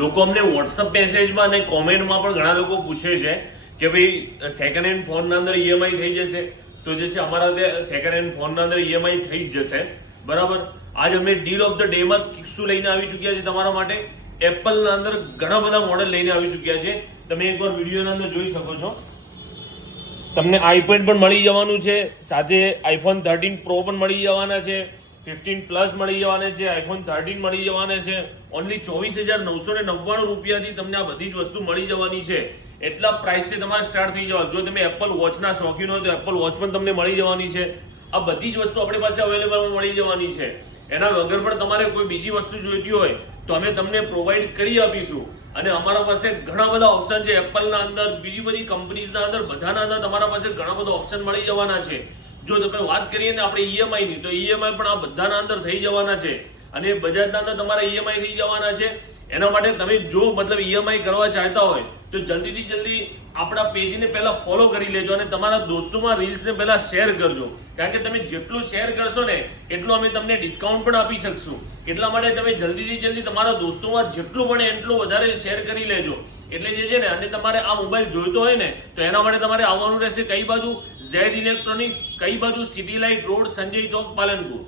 લોકો અમને વોટ્સઅપ મેસેજમાં અને કોમેન્ટમાં પણ ઘણા લોકો પૂછે છે કે ભાઈ સેકન્ડ હેન્ડ ફોનના અંદર ઈએમઆઈ થઈ જશે. તો જે છે અમારા ત્યાં સેકન્ડ હેન્ડ ફોનના અંદર ઈએમઆઈ થઈ જ જશે. બરાબર. આજ અમે ડીલ ઓફ ધ ડેમાં શું લઈને આવી ચૂક્યા છે તમારા માટે. એપલના અંદર ઘણા બધા મોડેલ લઈને આવી ચૂક્યા છે. તમે એકવાર વિડીયોના અંદર જોઈ શકો છો. તમને આઈપેડ પણ મળી જવાનું છે, સાથે આઈફોન 13 પ્રો પણ મળી જવાના છે, 15 પ્લસ મળી જવાના છે, આઈફોન 13 મળી જવાના છે. ઓનલી 24,999 રૂપિયાથી તમને આ બધી જ વસ્તુ મળી જવાની છે. એટલા પ્રાઇસથી તમારે સ્ટાર્ટ થઈ જવા. જો તમે એપલ વોચના શોખીન હોય તો એપલ વોચ પણ તમને મળી જવાની છે. આ બધી જ વસ્તુ આપણી પાસે અવેલેબલ મળી જવાની છે. એના વગર પણ તમારે કોઈ બીજી વસ્તુ જોઈતી હોય તો અમે તમને પ્રોવાઈડ કરી આપીશું. અને અમારા પાસે ઘણા બધા ઓપ્શન છે એપલના અંદર, બીજી બધી કંપનીઝના અંદર, બધાના અંદર તમારા પાસે ઘણા બધા ઓપ્શન મળી જવાના છે. જો તમે વાત કરીએ ને આપણે ઈએમઆઈની, તો ઈએમઆઈ પણ આ બધાના અંદર થઈ જવાના છે. અને બજાજના અંદર તમારા ઈએમઆઈ થઈ જવાના છે. એના માટે તમે જો મતલબ ઈએમઆઈ કરવા ચાહતા હોય તો જલ્દીથી જલ્દી આપણા પેજને પહેલા ફોલો કરી લેજો અને તમારા દોસ્તોમાં રીલ્સને પહેલા શેર કરજો. કારણ કે તમે જેટલું શેર કરશો ને એટલું અમે તમને ડિસ્કાઉન્ટ પણ આપી શકશું. એટલા માટે તમે જલ્દીથી જલ્દી તમારા દોસ્તોમાં જેટલું બને એટલું વધારે શેર કરી લેજો. એટલે જે છે ને, અને તમારે આ મોબાઈલ જોઈતો હોય ને તો એના માટે તમારે આવવાનું રહેશે કઈ બાજુ? ઝેડ ઇલેક્ટ્રોનિક્સ, કઈ બાજુ? સિટી લાઇટ રોડ, સંજય ચોક, પાલનપુર.